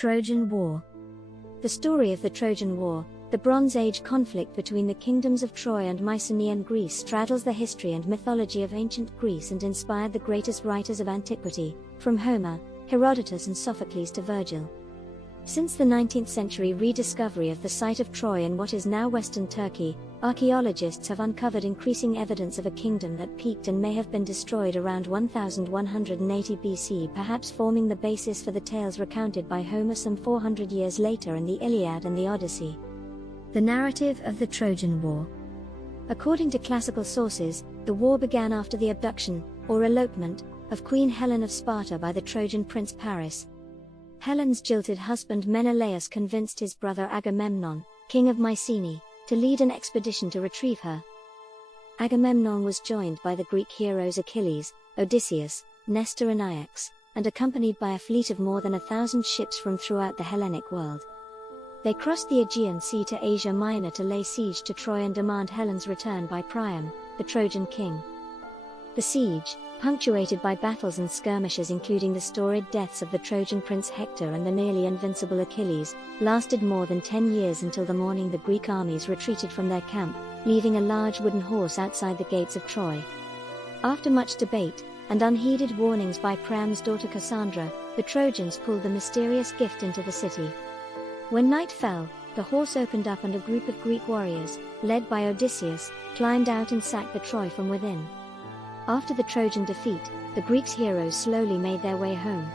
Trojan War. The story of the Trojan War, the Bronze Age conflict between the kingdoms of Troy and Mycenaean Greece, straddles the history and mythology of ancient Greece and inspired the greatest writers of antiquity, from Homer, Herodotus and Sophocles to Virgil. Since the 19th century rediscovery of the site of Troy in what is now western Turkey, archaeologists have uncovered increasing evidence of a kingdom that peaked and may have been destroyed around 1180 BC, perhaps forming the basis for the tales recounted by Homer some 400 years later in the Iliad and the Odyssey. The narrative of the Trojan War. According to classical sources, the war began after the abduction, or elopement, of Queen Helen of Sparta by the Trojan prince Paris. Helen's jilted husband Menelaus convinced his brother Agamemnon, king of Mycenae, to lead an expedition to retrieve her. Agamemnon was joined by the Greek heroes Achilles, Odysseus, Nestor and Ajax, and accompanied by a fleet of more than 1,000 ships from throughout the Hellenic world. They crossed the Aegean Sea to Asia Minor to lay siege to Troy and demand Helen's return by Priam, the Trojan king. The siege, punctuated by battles and skirmishes including the storied deaths of the Trojan prince Hector and the nearly invincible Achilles, lasted more than 10 years until the morning the Greek armies retreated from their camp, leaving a large wooden horse outside the gates of Troy. After much debate, and unheeded warnings by Priam's daughter Cassandra, the Trojans pulled the mysterious gift into the city. When night fell, the horse opened up and a group of Greek warriors, led by Odysseus, climbed out and sacked the Troy from within. After the Trojan defeat, the Greeks' heroes slowly made their way home.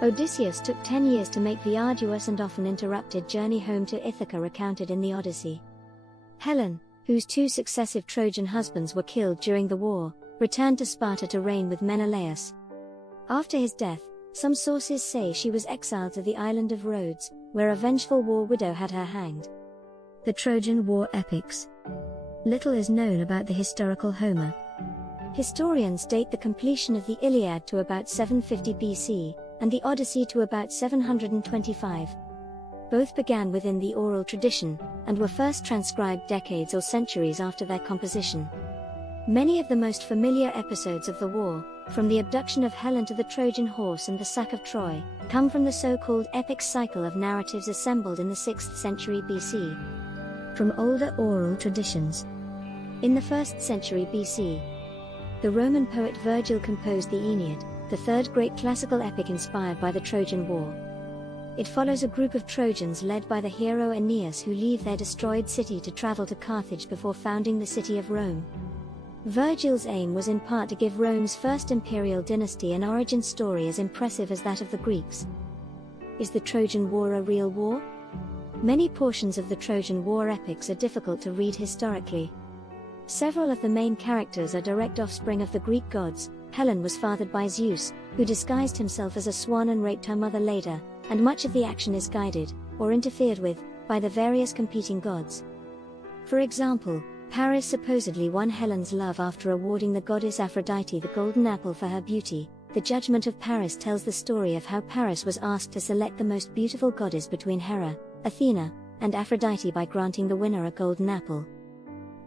Odysseus took 10 years to make the arduous and often interrupted journey home to Ithaca recounted in the Odyssey. Helen, whose 2 successive Trojan husbands were killed during the war, returned to Sparta to reign with Menelaus. After his death, some sources say she was exiled to the island of Rhodes, where a vengeful war widow had her hanged. The Trojan War epics. Little is known about the historical Homer. Historians date the completion of the Iliad to about 750 BC, and the Odyssey to about 725. Both began within the oral tradition, and were first transcribed decades or centuries after their composition. Many of the most familiar episodes of the war, from the abduction of Helen to the Trojan horse and the sack of Troy, come from the so-called epic cycle of narratives assembled in the 6th century BC. From older oral traditions. In the 1st century BC, the Roman poet Virgil composed the Aeneid, the 3rd great classical epic inspired by the Trojan War. It follows a group of Trojans led by the hero Aeneas who leave their destroyed city to travel to Carthage before founding the city of Rome. Virgil's aim was in part to give Rome's first imperial dynasty an origin story as impressive as that of the Greeks. Is the Trojan War a real war? Many portions of the Trojan War epics are difficult to read historically. Several of the main characters are direct offspring of the Greek gods. Helen was fathered by Zeus, who disguised himself as a swan and raped her mother later, and much of the action is guided, or interfered with, by the various competing gods. For example, Paris supposedly won Helen's love after awarding the goddess Aphrodite the golden apple for her beauty. The Judgment of Paris tells the story of how Paris was asked to select the most beautiful goddess between Hera, Athena, and Aphrodite by granting the winner a golden apple.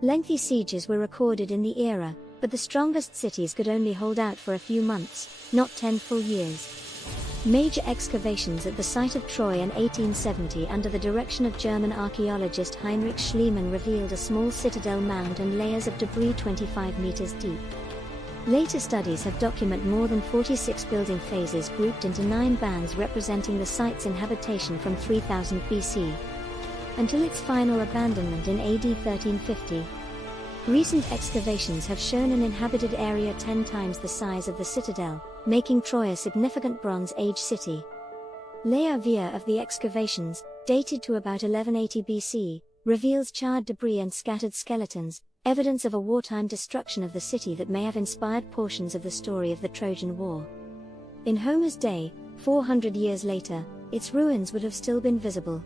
Lengthy sieges were recorded in the era, but the strongest cities could only hold out for a few months, not 10 full years. Major excavations at the site of Troy in 1870 under the direction of German archaeologist Heinrich Schliemann revealed a small citadel mound and layers of debris 25 meters deep. Later studies have documented more than 46 building phases grouped into 9 bands representing the site's inhabitation from 3000 BC. Until its final abandonment in AD 1350. Recent excavations have shown an inhabited area 10 times the size of the citadel, making Troy a significant Bronze Age city. Layer via of the excavations, dated to about 1180 BC, reveals charred debris and scattered skeletons, evidence of a wartime destruction of the city that may have inspired portions of the story of the Trojan War. In Homer's day, 400 years later, its ruins would have still been visible.